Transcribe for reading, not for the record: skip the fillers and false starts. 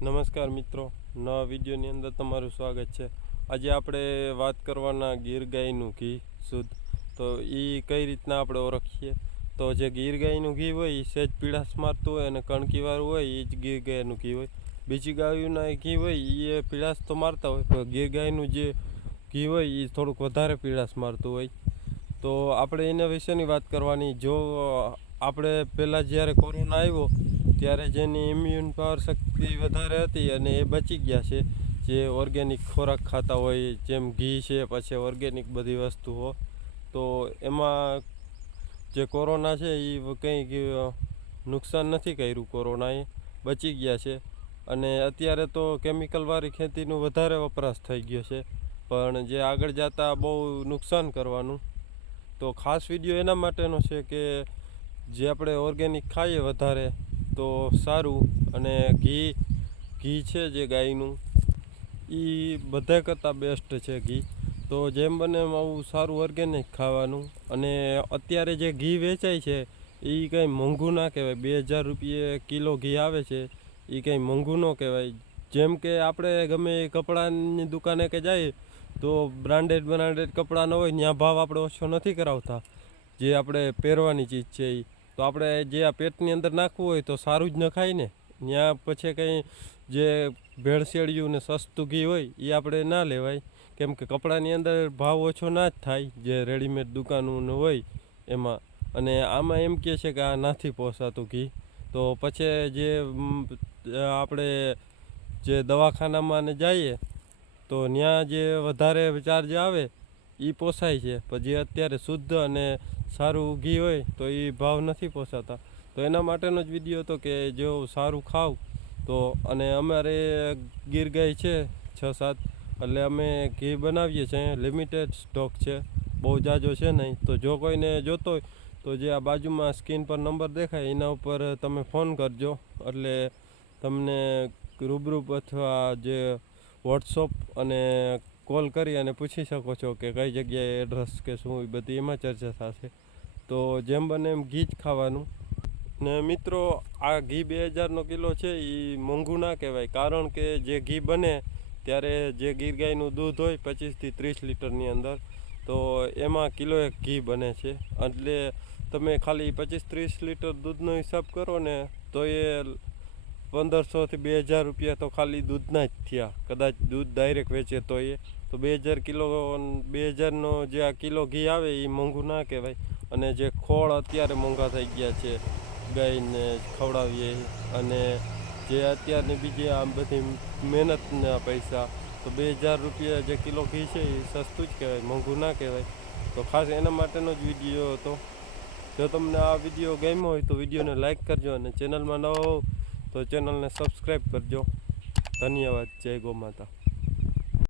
નમસ્કાર મિત્રો, નવા વિડીયોની અંદર તમારું સ્વાગત છે। આજે આપણે વાત કરવાના ગીર ગાયનું ઘી શુદ્ધ, તો એ કઈ રીતના આપણે ઓળખીએ। તો જે ગીર ગાયનું ઘી હોય એ સહેજ પીળાશ મારતું હોય અને કણકીવાળું હોય એ જ ગીર ગાયનું ઘી હોય। બીજી ગાયોના ઘી હોય એ પીળાશ તો મારતા હોય, પણ ગીર ગાયનું જે ઘી હોય એ થોડુંક વધારે પીળાશ મારતું હોય। તો આપણે એના વિશેની વાત કરવાની। જો આપણે પહેલાં જ્યારે કોરોના આવ્યો ત્યારે જેની ઇમ્યુન પાવર શક્તિ વધારે હતી અને એ બચી ગયા છે, જે ઓર્ગેનિક ખોરાક ખાતા હોય, જેમ ઘી છે, પછી ઓર્ગેનિક બધી વસ્તુઓ, તો એમાં જે કોરોના છે એ કંઈ નુકસાન નથી કર્યું, કોરોનાએ બચી ગયા છે। અને અત્યારે તો કેમિકલવાળી ખેતીનું વધારે વપરાશ થઈ ગયો છે, પણ જે આગળ જતાં બહુ નુકસાન કરવાનું। તો ખાસ વિડીયો એના માટેનો છે કે જે આપણે ઓર્ગેનિક ખાઈએ વધારે તો સારું। અને ઘી છે જે ગાયનું એ બધા કરતાં બેસ્ટ છે ઘી। તો જેમ બને એમ આવું સારું ઓર્ગેનિક ખાવાનું। અને અત્યારે જે ઘી વેચાય છે એ કંઈ મોંઘું ના કહેવાય। 2000 રૂપિયે કિલો ઘી આવે છે, એ કંઈ મોંઘું ન કહેવાય। જેમ કે આપણે ગમે એ કપડાની દુકાને કે જઈએ તો બ્રાન્ડેડ કપડાં ન હોય ત્યાં ભાવ આપણે ઓછો નથી કરાવતા, જે આપણે પહેરવાની ચીજ છે એ। તો આપણે જે આ પેટની અંદર નાખવું હોય તો સારું જ ન ખાય ને, ત્યાં પછી કંઈ જે ભેળસેળિયું ને સસ્તું ઘી હોય એ આપણે ના લેવાય, કેમ કે કપડાની અંદર ભાવ ઓછો ના જ થાય જે રેડીમેડ દુકાનોનું હોય એમાં। અને આમાં એમ કહે છે કે આ નથી પોસાતું ઘી, તો પછી જે આપણે જે દવાખાનામાં ને જઈએ તો ત્યાં જે વધારે ચાર્જ આવે એ પોસાય છે, પણ જે અત્યારે શુદ્ધ અને સારું ઘી હોય તો એ ભાવ નથી પોસાતા। તો એના માટેનો જ વિડીયો હતો કે જો સારું ખાવ તો। અને અમારે ગીર ગાય છે 6-7, એટલે અમે ઘી બનાવીએ છીએ, લિમિટેડ સ્ટોક છે, બહુ જાજો છે નહીં। તો જો કોઈને જોતો હોય તો જે આ બાજુમાં સ્ક્રીન પર નંબર દેખાય એના ઉપર તમે ફોન કરજો, એટલે તમને રૂબરૂ અથવા જે વોટ્સઅપ અને કોલ કરી અને પૂછી શકો છો કે કઈ જગ્યાએ એડ્રેસ કે શું, એ બધી એમાં ચર્ચા થશે। તો જેમ બને એમ ઘી જ ખાવાનું। ને મિત્રો, આ ઘી 2000નો કિલો છે એ મોંઘું ના કહેવાય, કારણ કે જે ઘી બને ત્યારે જે ગીર ગાયનું દૂધ હોય 25થી 30 લીટરની અંદર, તો એમાં કિલો એક ઘી બને છે। એટલે તમે ખાલી 25-30 લીટર દૂધનો હિસાબ કરો ને તો એ 1500થી 2000 રૂપિયા તો ખાલી દૂધના જ થયા, કદાચ દૂધ ડાયરેક્ટ વેચે તો એ। તો 2000નો જે આ કિલો ઘી આવે એ મોંઘું ના કહેવાય। અને જે ખોળ અત્યારે મોંઘા થઈ ગયા છે ગાયને ખવડાવીએ, અને જે અત્યારની બીજી આ બધી મહેનતના પૈસા, તો 2000 રૂપિયા જે કિલો ઘી છે એ સસ્તું જ કહેવાય, મોંઘું ના કહેવાય। તો ખાસ એના માટેનો જ વિડીયો હતો। જો તમને આ વિડીયો ગમ્યો હોય તો વિડીયોને લાઇક કરજો, અને ચેનલમાં નવા હો તો ચેનલને સબસ્ક્રાઈબ કરજો। ધન્યવાદ। જય ગૌ માતા।